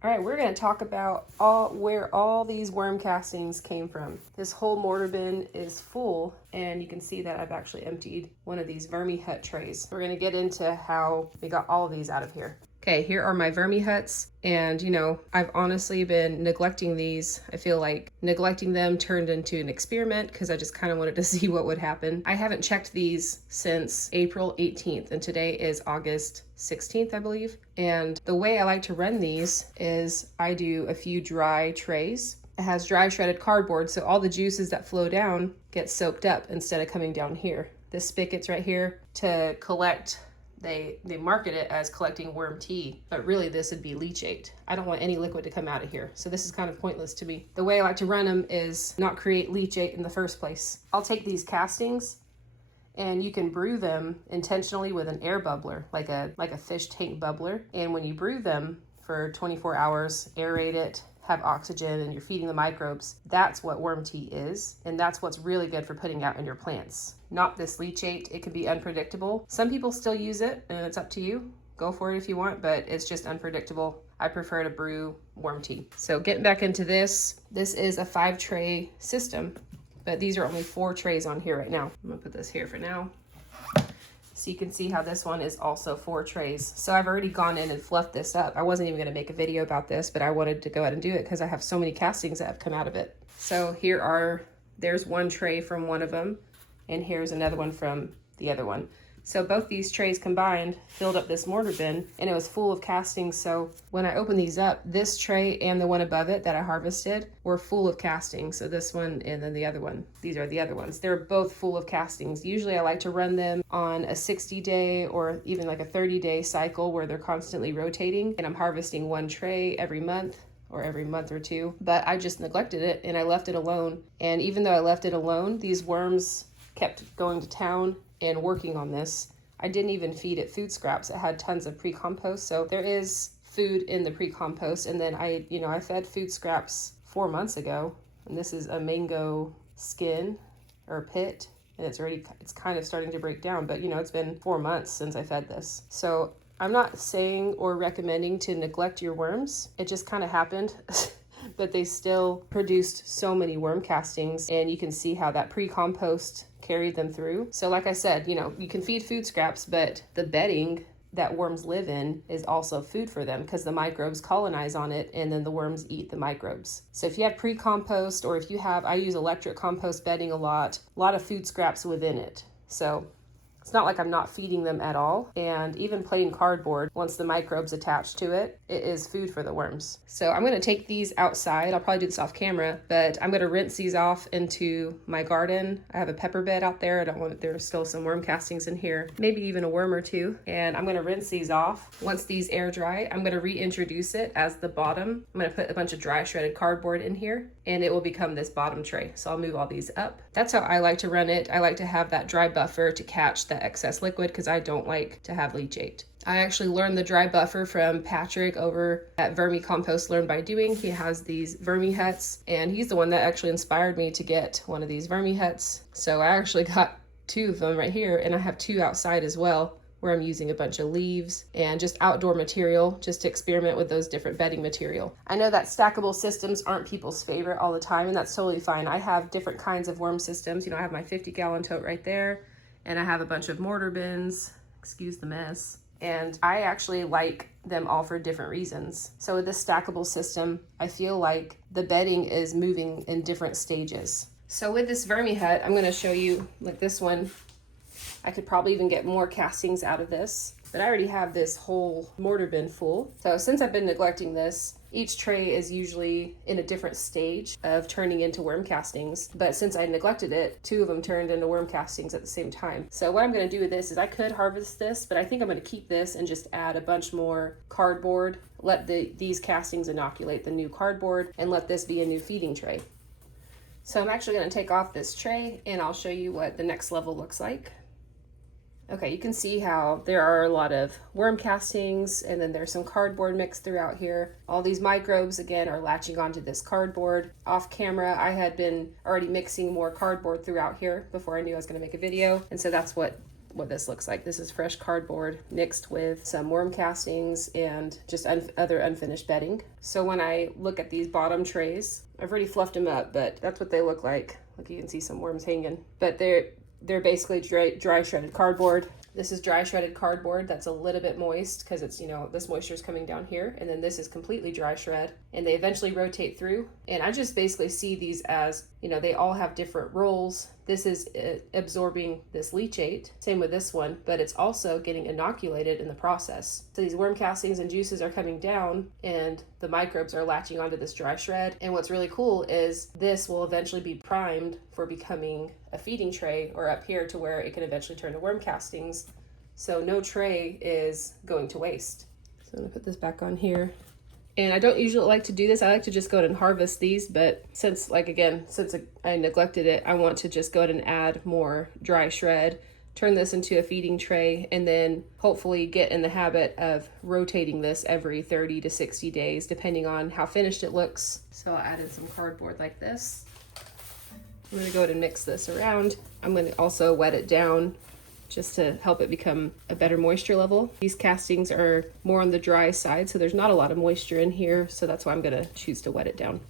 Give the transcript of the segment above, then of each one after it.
All right, we're going to talk about where all these worm castings came from. This whole mortar bin is full, and you can see that I've actually emptied one of these VermiHut trays. We're going to get into how we got all of these out of here. Okay, here are my VermiHuts, and you know, I've honestly been neglecting these. I feel like neglecting them turned into an experiment because I just kind of wanted to see what would happen. I haven't checked these since April 18th, and today is August 16th, I believe. And the way I like to run these is I do a few dry trays. It has dry shredded cardboard, so all the juices that flow down get soaked up instead of coming down here. This spigot's right here to collect. They market it as collecting worm tea, but really this would be leachate. I don't want any liquid to come out of here, so this is kind of pointless to me. The way I like to run them is not create leachate in the first place. I'll take these castings, and you can brew them intentionally with an air bubbler, like a fish tank bubbler. And when you brew them for 24 hours, aerate it, have oxygen, and you're feeding the microbes, that's what worm tea is, and that's what's really good for putting out in your plants. Not this leachate. It can be unpredictable. Some people still use it, and it's up to you. Go for it if you want, but it's just unpredictable. I prefer to brew worm tea. So getting back into this is a 5-tray system, but these are only 4 trays on here right now. I'm gonna put this here for now. So you can see how this one is also 4 trays. So I've already gone in and fluffed this up. I wasn't even gonna make a video about this, but I wanted to go ahead and do it because I have so many castings that have come out of it. So there's 1 tray from one of them, and here's another one from the other one. So both these trays combined filled up this mortar bin, and it was full of castings. So when I opened these up, this tray and the one above it that I harvested were full of castings. So this one and then the other one. These are the other ones. They're both full of castings. Usually I like to run them on a 60-day or even like a 30-day cycle where they're constantly rotating, and I'm harvesting 1 tray every month or every month or 2. But I just neglected it and I left it alone. And even though I left it alone, these worms kept going to town and working on this. I didn't even feed it food scraps. It had tons of pre-compost, so there is food in the pre-compost. And then I fed food scraps 4 months ago, and this is a mango skin or pit, and it's kind of starting to break down, but it's been 4 months since I fed this. So I'm not saying or recommending to neglect your worms. It just kind of happened. But they still produced so many worm castings, and you can see how that pre-compost carried them through. So like I said, you can feed food scraps, but the bedding that worms live in is also food for them because the microbes colonize on it, and then the worms eat the microbes. So if you have pre-compost, or if you have, I use electric compost bedding a lot of food scraps within it. So it's not like I'm not feeding them at all. And even plain cardboard, once the microbes attach to it, it is food for the worms. So I'm gonna take these outside. I'll probably do this off camera, but I'm gonna rinse these off into my garden. I have a pepper bed out there. I don't want, there's still some worm castings in here, maybe even a worm or 2. And I'm gonna rinse these off. Once these air dry, I'm gonna reintroduce it as the bottom. I'm gonna put a bunch of dry shredded cardboard in here, and it will become this bottom tray. So I'll move all these up. That's how I like to run it. I like to have that dry buffer to catch that excess liquid because I don't like to have leachate. I actually learned the dry buffer from Patrick over at Vermicompost Learn by Doing. He has these VermiHuts, and he's the one that actually inspired me to get one of these VermiHuts. So I actually got 2 of them right here, and I have 2 outside as well, where I'm using a bunch of leaves and just outdoor material just to experiment with those different bedding material. I know that stackable systems aren't people's favorite all the time, and that's totally fine. I have different kinds of worm systems. I have my 50-gallon tote right there, and I have a bunch of mortar bins, excuse the mess. And I actually like them all for different reasons. So with this stackable system, I feel like the bedding is moving in different stages. So with this VermiHut, I'm gonna show you, like this one, I could probably even get more castings out of this, but I already have this whole mortar bin full. So since I've been neglecting this, each tray is usually in a different stage of turning into worm castings. But since I neglected it, 2 of them turned into worm castings at the same time. So what I'm gonna do with this is I could harvest this, but I think I'm gonna keep this and just add a bunch more cardboard, let these castings inoculate the new cardboard, and let this be a new feeding tray. So I'm actually gonna take off this tray, and I'll show you what the next level looks like. Okay, you can see how there are a lot of worm castings, and then there's some cardboard mixed throughout here. All these microbes, again, are latching onto this cardboard. Off camera, I had been already mixing more cardboard throughout here before I knew I was gonna make a video, and so that's what what this looks like. This is fresh cardboard mixed with some worm castings and just other unfinished bedding. So when I look at these bottom trays, I've already fluffed them up, but that's what they look like. Like, you can see some worms hanging, but they're basically dry shredded cardboard. This is dry shredded cardboard that's a little bit moist because it's, this moisture is coming down here, and then this is completely dry shred, and they eventually rotate through. And I just basically see these as, they all have different roles. This is absorbing this leachate, same with this one, but it's also getting inoculated in the process. So these worm castings and juices are coming down, and the microbes are latching onto this dry shred. And what's really cool is this will eventually be primed for becoming a feeding tray, or up here to where it can eventually turn to worm castings. So no tray is going to waste. So I'm gonna put this back on here. And I don't usually like to do this. I like to just go ahead and harvest these, but since I neglected it, I want to just go ahead and add more dry shred, turn this into a feeding tray, and then hopefully get in the habit of rotating this every 30 to 60 days, depending on how finished it looks. So I'll add in some cardboard like this. I'm gonna go ahead and mix this around. I'm gonna also wet it down just to help it become a better moisture level. These castings are more on the dry side, so there's not a lot of moisture in here, so that's why I'm gonna choose to wet it down.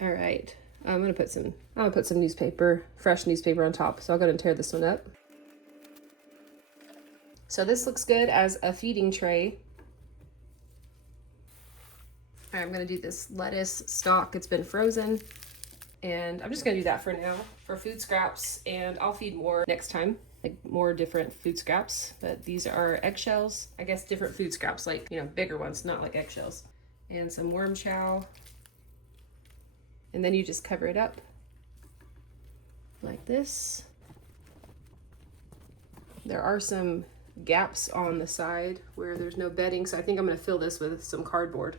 All right, I'm gonna put some newspaper, fresh newspaper on top, so I'll go ahead and tear this one up. So this looks good as a feeding tray. All right, I'm gonna do this lettuce stalk. It's been frozen. And I'm just gonna do that for now for food scraps, and I'll feed more next time, like more different food scraps. But these are eggshells, I guess different food scraps, like, bigger ones, not like eggshells. And some worm chow. And then you just cover it up like this. There are some gaps on the side where there's no bedding, so I think I'm gonna fill this with some cardboard.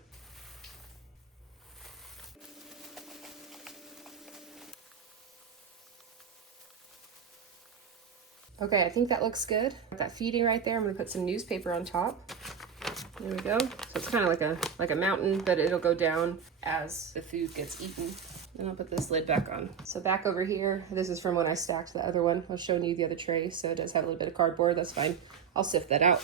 Okay, I think that looks good. Got that feeding right there. I'm gonna put some newspaper on top. There we go. So it's kind of like a mountain, but it'll go down as the food gets eaten. Then I'll put this lid back on. So back over here, this is from when I stacked the other one. I was showing you the other tray, so it does have a little bit of cardboard. That's fine. I'll sift that out.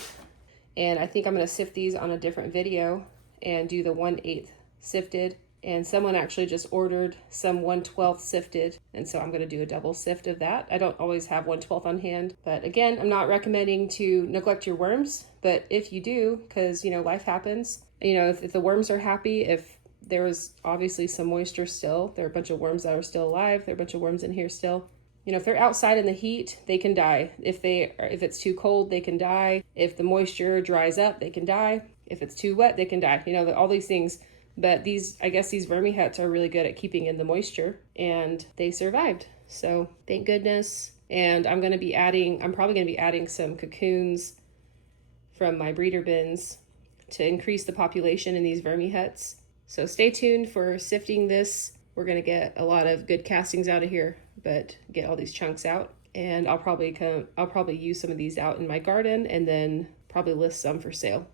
And I think I'm gonna sift these on a different video and do the 1/8 sifted. And someone actually just ordered some 1/12 sifted, and so I'm going to do a double sift of that. I don't always have 1/12 on hand, but again, I'm not recommending to neglect your worms, but if you do, because life happens, if the worms are happy, if there was obviously some moisture still, there are a bunch of worms that are still alive, there are a bunch of worms in here still. If they're outside in the heat, they can die. If it's too cold, they can die. If the moisture dries up, they can die. If it's too wet, they can die. all these things. But I guess these VermiHuts are really good at keeping in the moisture, and they survived. So thank goodness. And I'm probably going to be adding some cocoons from my breeder bins to increase the population in these VermiHuts. So stay tuned for sifting this. We're going to get a lot of good castings out of here, but get all these chunks out. And I'll probably use some of these out in my garden, and then probably list some for sale.